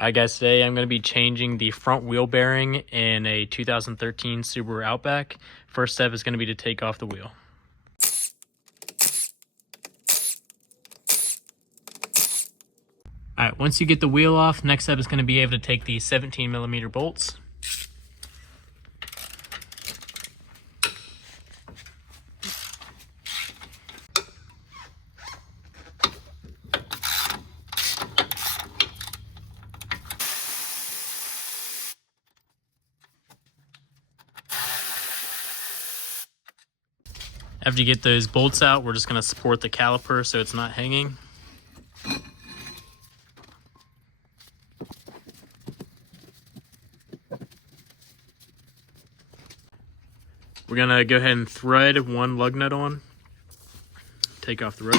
Hi guys, today I'm going to be changing the front wheel bearing in a 2013 Subaru Outback. First step is going to be to take off the wheel. Alright, once you get the wheel off, next step is going to be able to take the 17mm bolts. After you get those bolts out, we're just going to support the caliper so it's not hanging. We're going to go ahead and thread one lug nut on. Take off the rotor.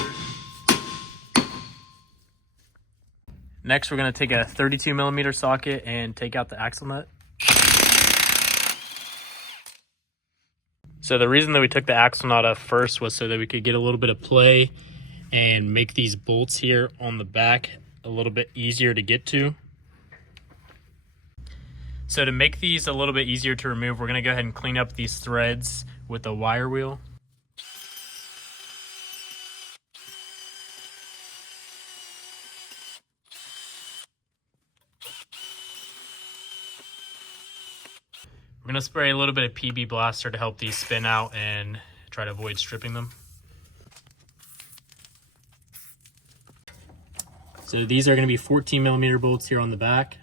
Next, we're going to take a 32mm socket and take out the axle nut. So the reason that we took the axle nut off first was so that we could get a little bit of play and make these bolts here on the back a little bit easier to get to. So to make these a little bit easier to remove, we're going to go ahead and clean up these threads with a wire wheel. We're going to spray a little bit of PB Blaster to help these spin out and try to avoid stripping them. So these are going to be 14mm bolts here on the back.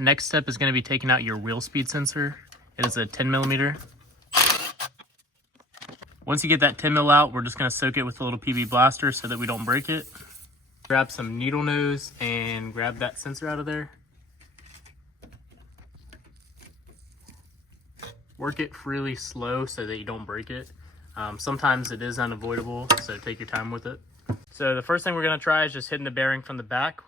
Next step is going to be taking out your wheel speed sensor. It is a 10mm. Once you get that 10mm out, we're just going to soak it with a little PB Blaster so that we don't break it. Grab some needle nose and grab that sensor out of there. Work it really slow so that you don't break it. Sometimes it is unavoidable, so take your time with it. So the first thing we're going to try is just hitting the bearing from the back.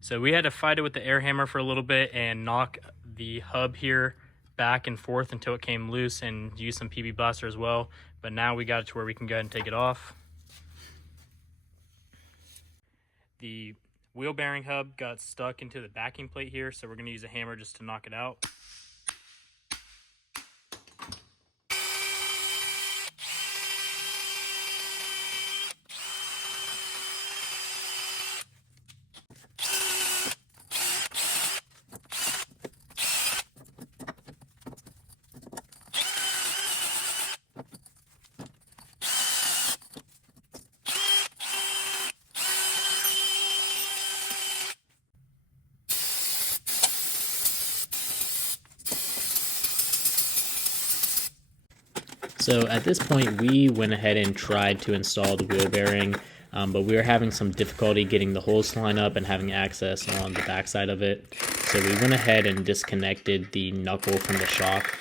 So we had to fight it with the air hammer for a little bit and knock the hub here back and forth until it came loose, and use some PB Blaster as well. But now we got it to where we can go ahead and take it off. The wheel bearing hub got stuck into the backing plate here, so we're going to use a hammer just to knock it out. So at this point, we went ahead and tried to install the wheel bearing, but we were having some difficulty getting the holes to line up and having access on the backside of it. So we went ahead and disconnected the knuckle from the shock.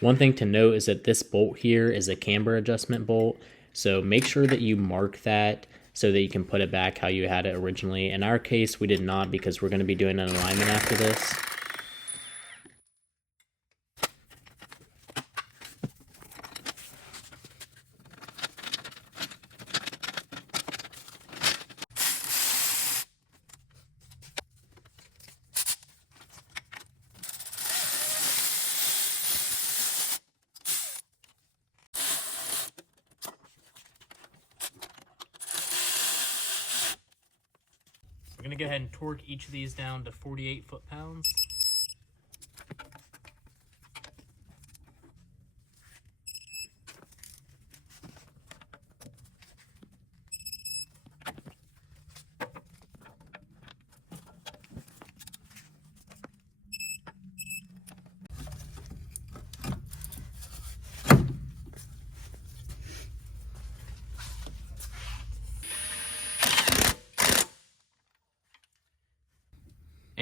One thing to note is that this bolt here is a camber adjustment bolt, so make sure that you mark that so that you can put it back how you had it originally. In our case, we did not, because we're going to be doing an alignment after this. We're going to go ahead and torque each of these down to 48 foot-pounds.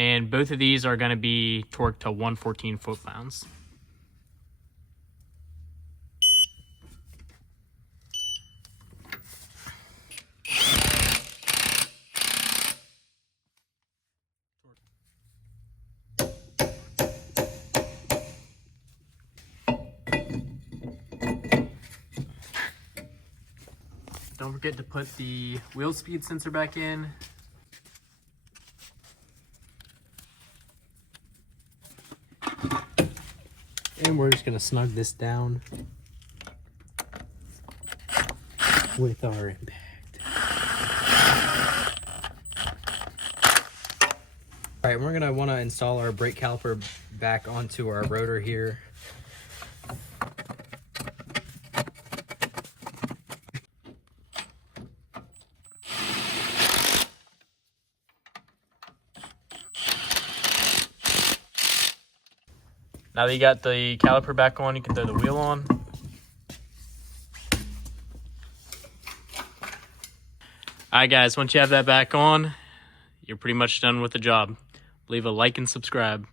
And both of these are going to be torqued to 114 foot-pounds. Don't forget to put the wheel speed sensor back in. And we're just gonna snug this down with our impact. All right, we're gonna wanna install our brake caliper back onto our rotor here. Now that you got the caliper back on, you can throw the wheel on. Alright guys, once you have that back on, you're pretty much done with the job. Leave a like and subscribe.